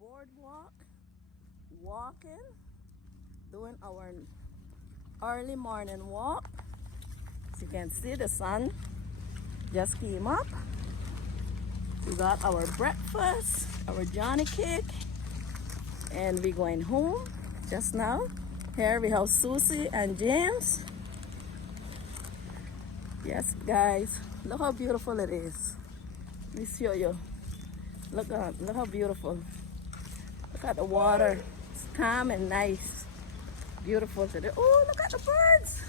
Boardwalk, walking, doing our early morning walk. As you can see, the sun just came up. We got our breakfast, our Johnny cake, and we're going home just now. Here we have Susie and James. Yes, guys, look how beautiful it is. Let me show you. Look how beautiful. Look at the water. It's calm and nice. Beautiful today. Oh, look at the birds.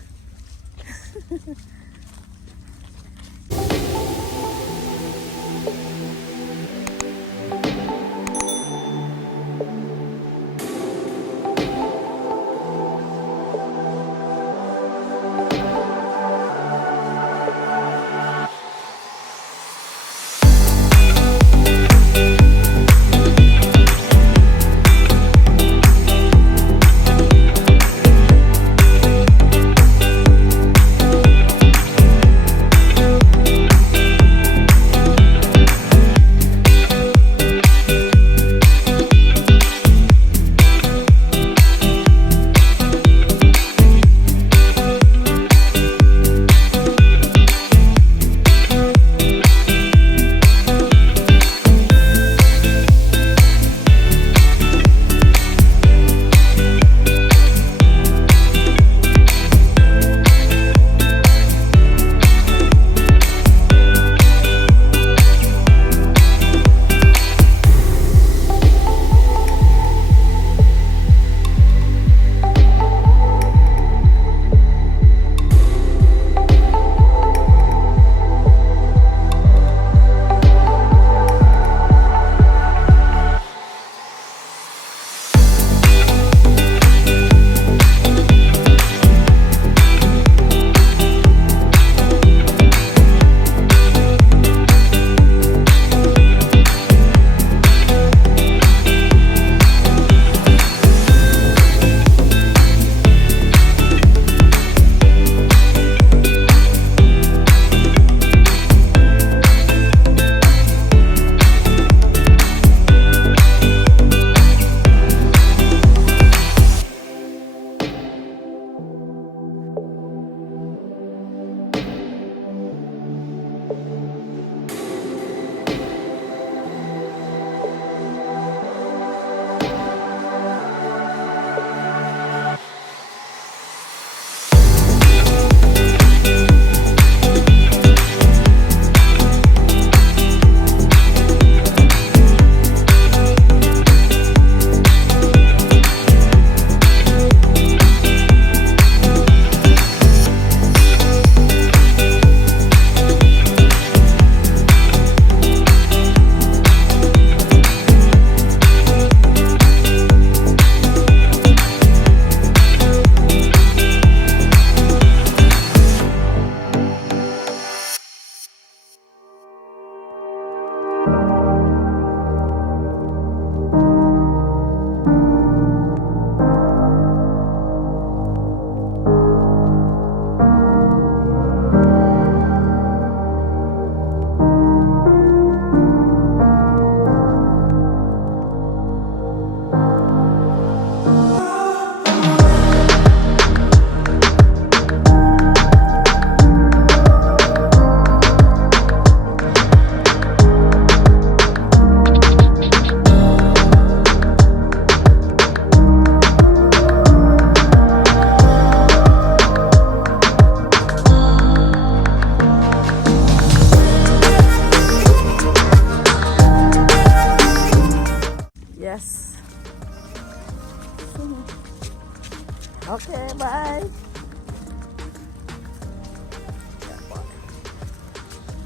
Okay, bye.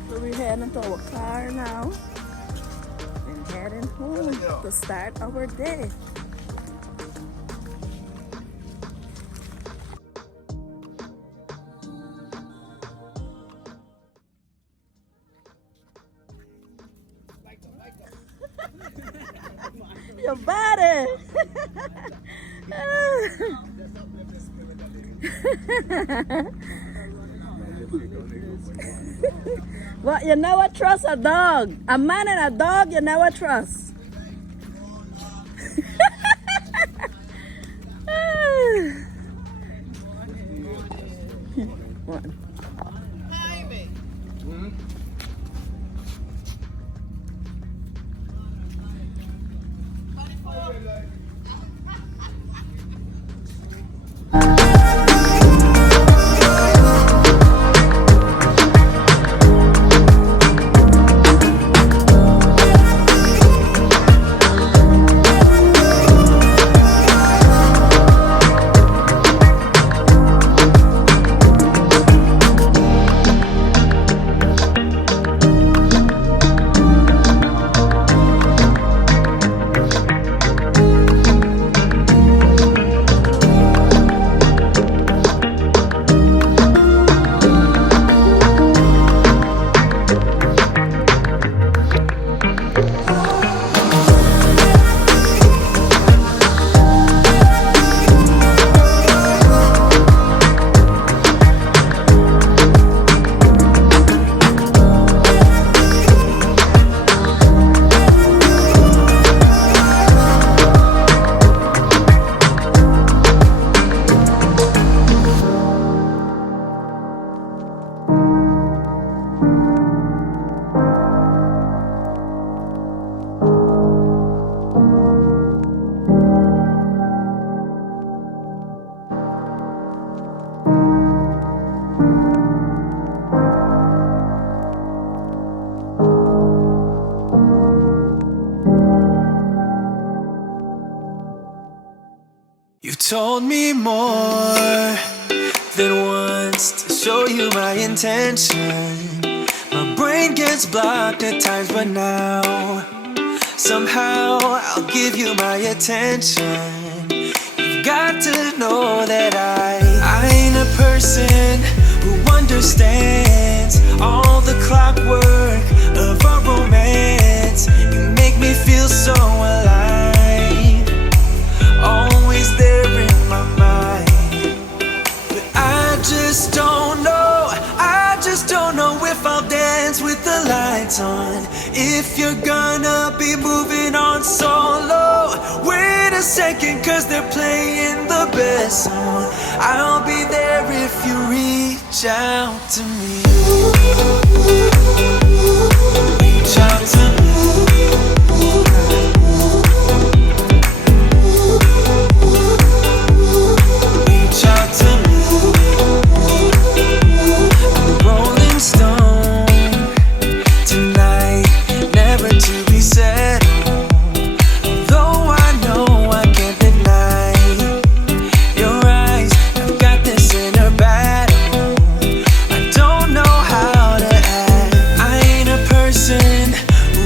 So we're heading to our car now and heading home to start our day. Your body. Well, you never trust a dog. A man and a dog, you never trust. One. You told me more than once to show you my intention. My brain gets blocked at times, but now somehow I'll give you my attention. You've got to know that I ain't a person who understands all the clockwork of our romance. You make me feel so alive, always there in my mind. But I just don't know if I'll dance with the lights on. If you're gonna be moving on solo, wait a second, cause they're playing the best song. I'll be there if you reach out to me. Reach out to me. Reach out to me. I'm a rolling stone tonight, never to be settled. Although I know I can't deny your eyes, I've got this inner battle. I don't know how to act. I ain't a person who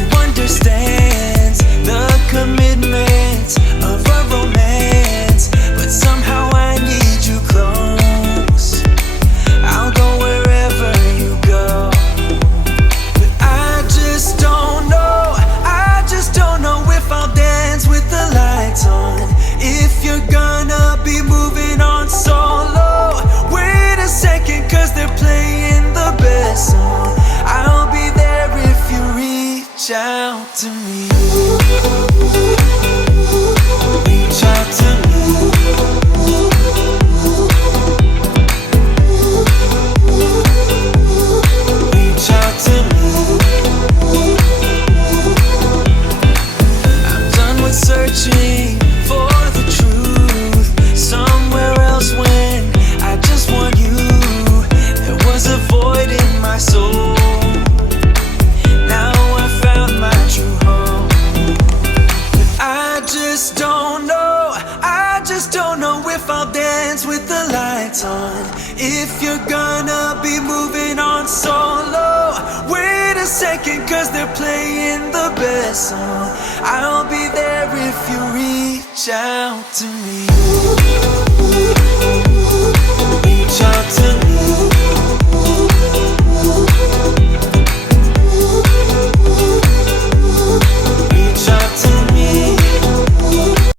dance with the lights on. If you're gonna be moving on solo, wait a second, cause they're playing the best song. I'll be there if you reach out to me.